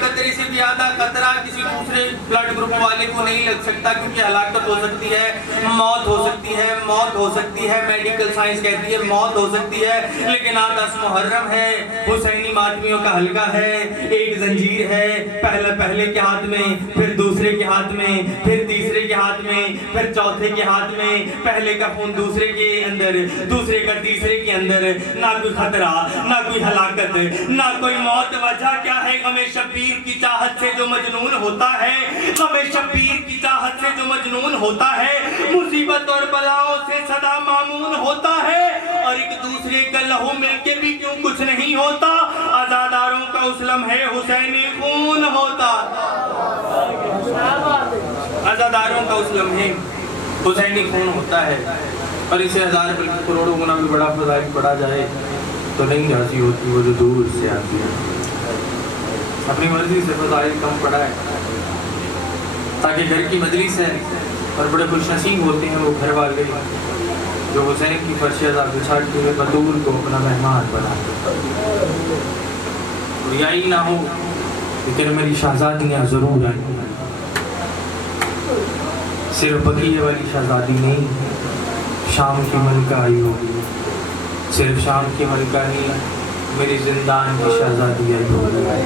قطرے سے زیادہ قطرہ کسی دوسرے بلڈ گروپ والے کو نہیں لگ سکتا، کیونکہ ہلاکت ہو سکتی ہے، موت ہو سکتی ہے، موت ہو سکتی ہے، میڈیکل سائنس کہتی ہے موت ہو سکتی ہے، لیکن آج 10 محرم ہے، حسینی ماتمیوں کا حلقہ ہے، ایک زنجیر ہے، پہلے کے ہاتھ میں، پھر دوسرے کے ہاتھ میں، پھر تیسرے کے ہاتھ میں، پھر چوتھے کے ہاتھ میں، پہلے کا خون دوسرے کے اندر، دوسرے کا تیسرے کے اندر، نہ کوئی خطرہ، نہ کوئی ہلاکت، نہ کوئی موت۔ وجہ کیا ہے؟ غم شبیر کی چاہت سے جو مجنون ہوتا ہے، غم شبیر کی چاہت سے جو مجنون ہوتا ہے، مصیبت اور بلاؤں سے سدا مامون ہوتا ہے، اور ایک دوسرے کا لہو مل کے بھی کیوں کچھ نہیں ہوتا، عزاداروں کا اس لمحے حسینی خون ہوتا، عزاداروں کا اس لمحے حسینی خون ہوتا ہے، اور اسے ہزار بلکہ کروڑوں گنا بھی بڑا فضائل پڑھا جائے تو نہیں حاصل ہوتی، وہ جو دور سے آتی ہے۔ اپنی مرضی سے فضائل کم پڑھا ہے تاکہ گھر کی مجلس ہے، اور بڑے خوش نصیب ہوتے ہیں وہ گھر والے جو حسین کی فرش عزا بچھاتے ہوئے بطول کو اپنا مہمان بناتے، اور یہی نہ ہو لیکن میری شہزادیاں ضرور آئیں، صرف بقیہ والی شہزادی نہیں، شام کی ملکہ آئی ہوگی، صرف شام کی ملکہ نہیں، میری زندان کی شہزادی آئی ہوگی،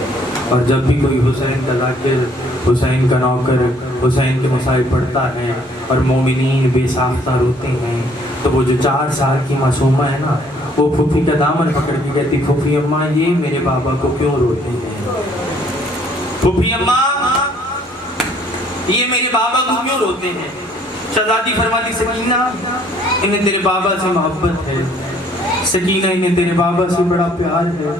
اور جب بھی کوئی حسین کا ذاکر، حسین کا نوکر حسین کے مسائل پڑھتا ہے اور مومنین بے ساختہ روتے ہیں، تو وہ جو 4 سال کی معصومہ ہے نا، وہ پھوپھی کا دامن پکڑ کے کہتی پھوپھی اماں یہ میرے بابا کو کیوں روتے ہیں، پھوپھی اماں یہ میرے بابا کو کیوں روتے ہیں؟ شہزادی فرماتی سکینہ انہیں تیرے بابا سے محبت ہے، سکینہ انہیں تیرے بابا سے بڑا پیار ہے،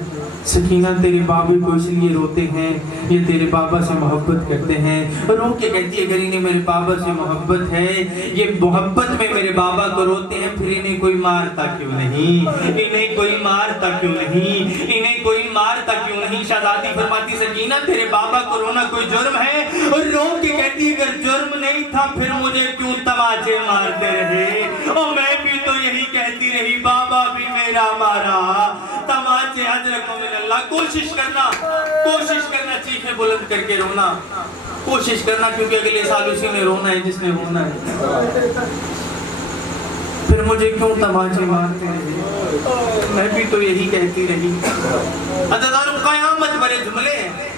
سکینہ تیرے بابے کو اس لیے روتے ہیں، یہ تیرے بابا سے محبت کرتے ہیں، رو کے کہتی ہے اگر انہیں میرے بابا سے محبت ہے، یہ محبت میں میرے بابا کو روتے ہیں، پھر انہیں کوئی مارتا کیوں نہیں، انہیں کوئی مارتا کیوں نہیں، انہیں کوئی مارتا کیوں نہیں؟ شہزادی فرماتی سکینہ تیرے بابا کو رونا کوئی جرم ہے؟ اور رو کے کہتی ہے اگر جرم نہیں تھا پھر مجھے کیوں تماچے مارتے رہے، اور میں بھی تو یہی کہتی رہی بابا بھی میرا مارا، تماچے اجرکم من اللہ۔ کوشش کرنا چیخیں بلند کر کے رونا، کوشش کرنا، کیونکہ اگلے سال اسی نے رونا ہے جس نے رونا ہے، پھر مجھے کیوں تماچے مارتے رہے، میں بھی تو یہی کہتی رہی۔ عزاداروں قیامت بڑے جملے ہیں۔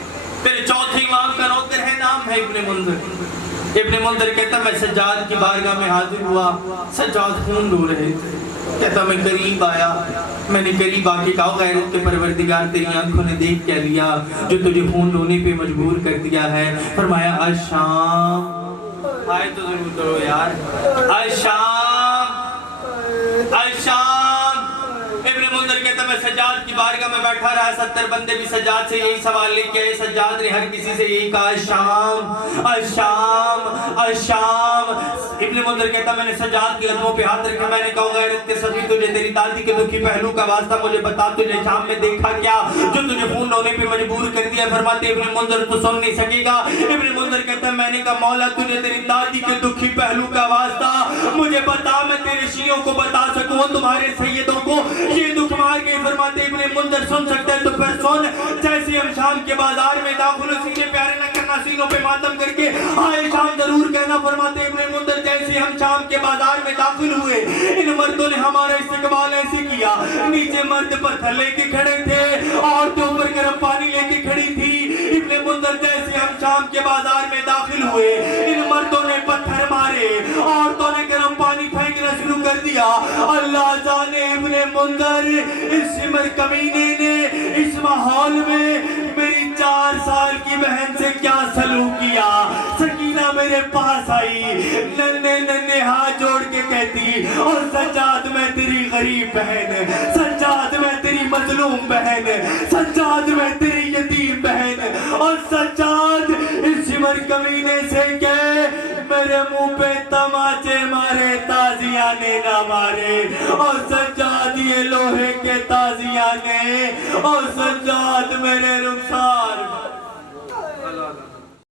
پھر چوتھے امام کا نوکر ہے، نام ہے ابن منذر۔ ابن منذر کہتا میں سجاد کی بارگاہ میں حاضر ہوا، سجاد خون رو رہے تھے، کہتا میں قریب آیا، میں نے قریب آ کے کہا غیرت کے پروردگار تیری آنکھوں نے دیکھ کیا لیا جو تجھے خون رونے پہ مجبور کر دیا ہے؟ فرمایا الشام، آئے تو ضرور کرو یار، الشام الشام۔ ابن منذر کہتا میں سجاد کی بارگاہ میں بیٹھا رہا، 70 بندے بھی سجاد سے یہی سوال لے کے آئے، سجاد نے ہر کسی سے یہی کہا الشام الشام الشام۔ ابن منذر کہتا میں نے سجاد کے قدموں پہ ہاتھ رکھا، میں نے کہا غیرت کے سبھی تجھے تیری دادی کے دکھی پہلو کا واسطہ مجھے بتا، تجھے شام میں دیکھا کیا جو تجھے خون رونے پہ مجبور کر دیا؟ فرماتے ابن منذر تو سن نہیں سکے گا۔ ابن منذر کہتا میں نے کہا مولا تجھے تیری دادی کے دکھی پہلو کا واسطہ مجھے بتا، میں تیرے شیعوں کو بتا سکوں، تمہارے سیدوں کو یہ دکھ مار کے۔ فرماتے ابن منذر سن سکتے ہیں تو پھر سن، جیسے ہم شام کے بازار میں داخل سینے پیارے نہ کرنا، سینوں پہ ماتم کر کے آئے شام ضرور کہنا۔ فرماتے ابن منذر جیسے ہم شام کے بازار میں داخل ہوئے، ان مردوں نے ہمارا استقبال ایسے کیا، نیچے مرد پتھر لے کے کھڑے تھے، عورتیں اوپر گرم پانی لے کے کھڑی تھی۔ ابن منذر جیسے ہم شام کے بازار میں داخل ہوئے، ان مردوں نے پتھر مارے، عورتوں نے گرم پانی پھینکنا شروع کر دیا۔ اللہ جانے ابن منذر اس سمر کمینے نے اس ماحول میں میری 4 سال کی بہن سے کیا سلوک کیا۔ سکینہ میرے پاس آئی، ننے ہاتھ جوڑ کے کہتی اور سجاد میں تیری غریب بہن، سجاد میں تیری مظلوم بہن، سجاد میں تیری یتیم بہن، اور سجاد اس سمر کمینے سے کہ میرے منہ پہ تماچے مارے تازیہ نے نہ مارے، اور سجاد یہ لوہے کے تازیہ نے، اور سجاد میرے رخسار